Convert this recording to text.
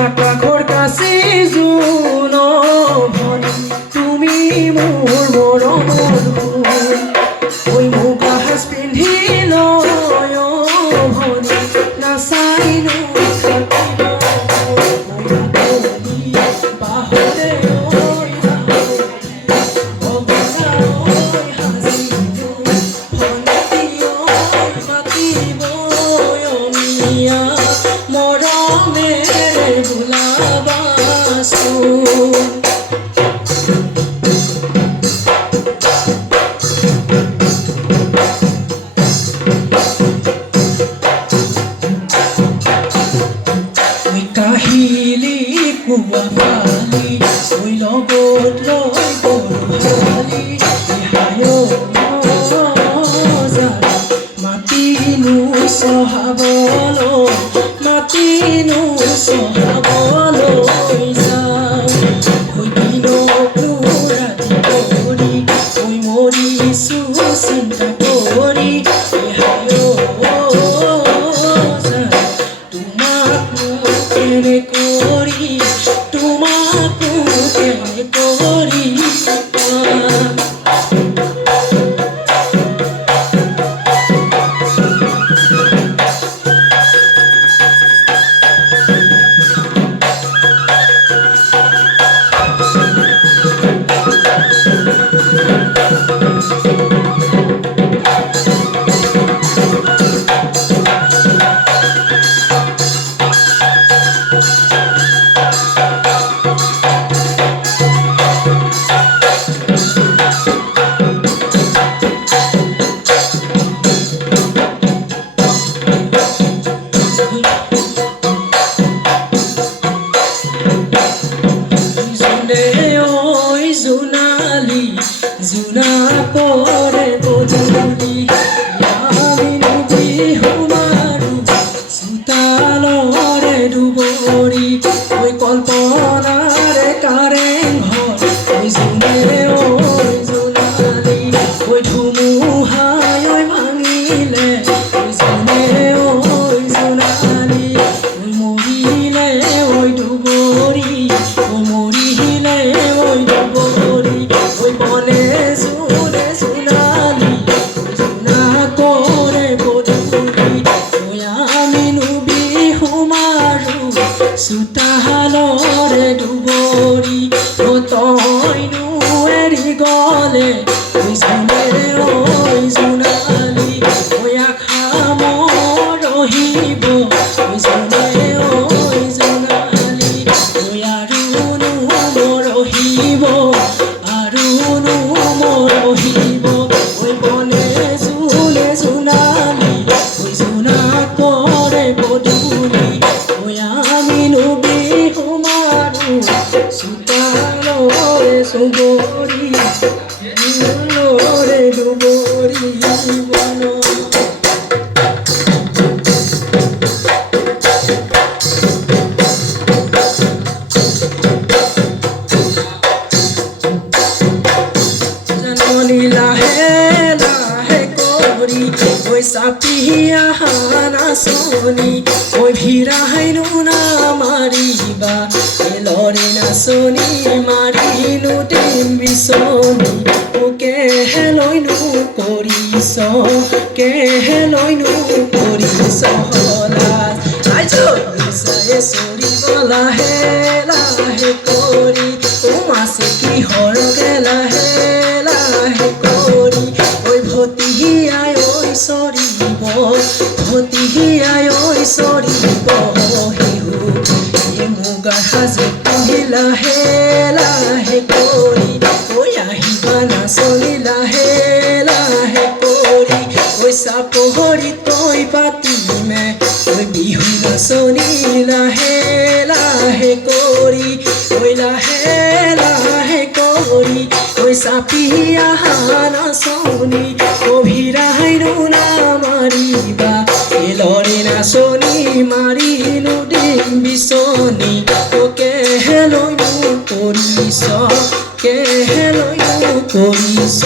আকাশৰ কাছে জোন ভনী তুমি মোৰ মৰমৰ ফুল ঐ মোক সাজ পিন্ধি লয় ভনী নাচাইনো কাহিলি কুয়া পালি ওই লগত লৈ গৰুহালি হায় মাতিনো চহাবলৈ যাওঁ ঐ দিনতো ৰাতি কৰি ঐ মৰিছো চিন্তা কৰি তোমাকো কেনে কৰি জোনা পৰে গধূলি আমি নদী সোমাৰো চোতালৰে দুবৰি ঐ কল্পনাৰে কাৰেং ঘৰ ঐ জোনে ঐ জোনালী ঐ ধুমুহাই ভাঙিলে ঐ জোনে ঐ জোনালী ঐ মৰিলে ঐ দুবৰি ঐ মৰিলে ঐ দুবৰি ঐ বনে চোতালৰে দুবৰি তইনো এৰি গলে ঐ জোনে ঐ জোনালী ঐ আশা মোৰ ৰহিব ঐ জোনে ঐ জোনালী ঐ আৰুনো মোৰ ৰহিব আৰুনো মোৰ ৰহিব ঐ বনে জোনে জোনালী ঐ জোনা কৰে গধূলি আমি নদী সোমাৰো চোতালৰে চুবৰি লৰে দুবৰি বন জানমণি লাহে লাহে ঐ চাপিয়া নাচনী ঐ ভিৰাইনো না মাৰিবা এলৰে নাচনী মাৰিনো দিম বিচনী কেহে লৈনো কৰিছ কেহে লৈনো কৰিছ লাজ আইজো বিচাৰে চৰিব লাহে লাহে কৰি তোমাছে কিহৰ লাহে লাহে কৰি ঐ ভতিহিয়াই ঐ চৰিব ভতিহিয়াই ঐ চৰিব হেহু মুগাৰ সাজে পিন্ধি লাহে লাহে কৰি ঐ আহিবা নাচনী লাহে লাহে কৰি ঐ চাপহৰি তই পাতিমে ঐ বিহু নাচনী লাহে লাহে কৰি ঐ লাহে লাহে কৰি ঐ চাপিয়া নাচনী অভিৰাইনো না মাৰিবা এলৰে নাচনী মাৰিনো দিম বিচনী কেহে লৈনো কৰিছ কেহে লৈনো কৰিছ